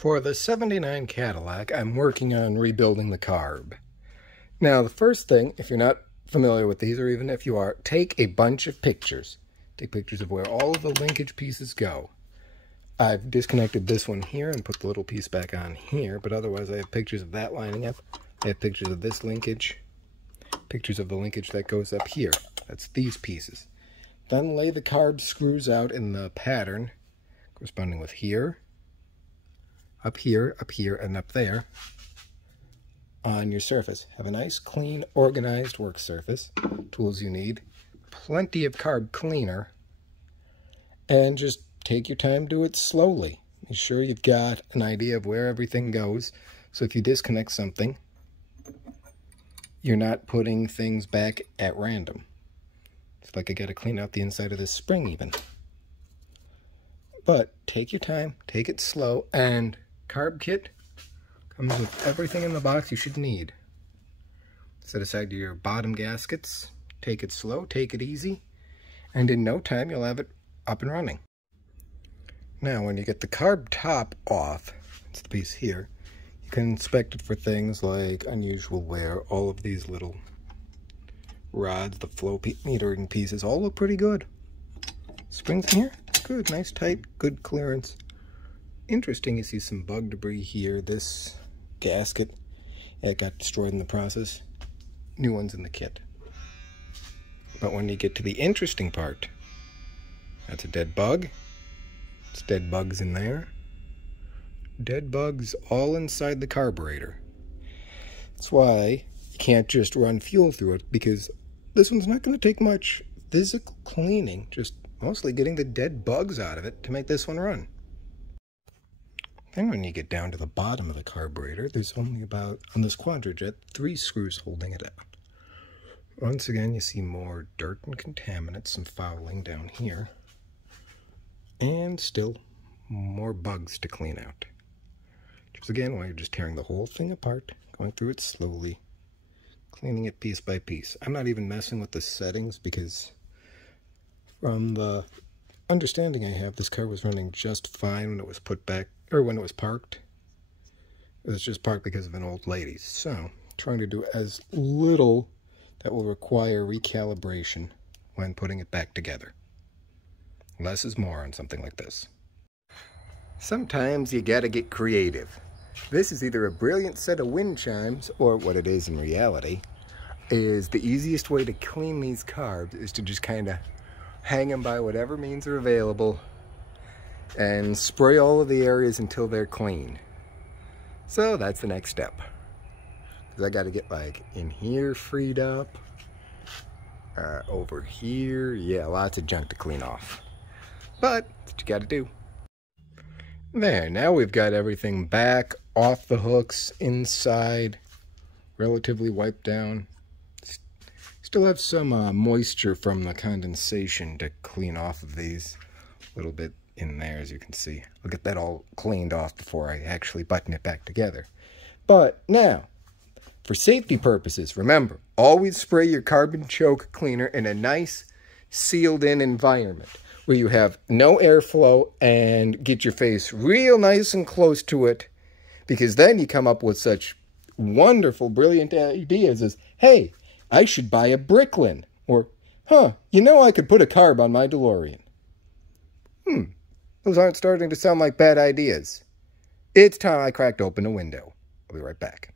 For the '79 Cadillac, I'm working on rebuilding the carb. Now, the first thing, if you're not familiar with these, or even if you are, take a bunch of pictures. Take pictures of where all of the linkage pieces go. I've disconnected this one here and put the little piece back on here, but otherwise I have pictures of that lining up. I have pictures of this linkage, pictures of the linkage that goes up here. That's these pieces. Then lay the carb screws out in the pattern corresponding with here, up here, and up there on your surface. Have a nice, clean, organized work surface. Tools you need. Plenty of carb cleaner. And just take your time, do it slowly. Make sure you've got an idea of where everything goes. So if you disconnect something, you're not putting things back at random. It's like I got to clean out the inside of this spring even. But take your time, take it slow, and carb kit comes with everything in the box you should need. Set aside your bottom gaskets, take it slow, take it easy, and in no time you'll have it up and running. Now when you get the carb top off, it's the piece here, you can inspect it for things like unusual wear. All of these little rods, the flow metering pieces, all look pretty good. Springs in here, good, nice tight, good clearance. Interesting, you see some bug debris here. This gasket, it got destroyed in the process. New ones in the kit. But when you get to the interesting part, that's a dead bug. It's dead bugs in there. Dead bugs all inside the carburetor. That's why you can't just run fuel through it, because this one's not going to take much physical cleaning, just mostly getting the dead bugs out of it to make this one run. Then when you get down to the bottom of the carburetor, there's only about, on this Quadrajet, 3 screws holding it out. Once again, you see more dirt and contaminants, some fouling down here. And still more bugs to clean out. Just again, while you're just tearing the whole thing apart, going through it slowly, cleaning it piece by piece. I'm not even messing with the settings because from the understanding I have, this car was running just fine when it was put back, or when it was parked. It was just parked because of an old lady. So, trying to do as little that will require recalibration when putting it back together. Less is more on something like this. Sometimes you gotta get creative. This is either a brilliant set of wind chimes, or what it is in reality, is the easiest way to clean these carbs is to just kind of hang them by whatever means are available and spray all of the areas until they're clean. So that's the next step. Because I got to get like in here freed up, over here, yeah, lots of junk to clean off. But that's what you got to do. There, now we've got everything back off the hooks, inside, relatively wiped down. Still have some moisture from the condensation to clean off of these. A little bit in there, as you can see. I'll get that all cleaned off before I actually button it back together. But now, for safety purposes, remember, always spray your carbon choke cleaner in a nice, sealed-in environment where you have no airflow, and get your face real nice and close to it, because then you come up with such wonderful, brilliant ideas as, hey, I should buy a Bricklin, or, you know I could put a carb on my DeLorean. Those aren't starting to sound like bad ideas. It's time I cracked open a window. I'll be right back.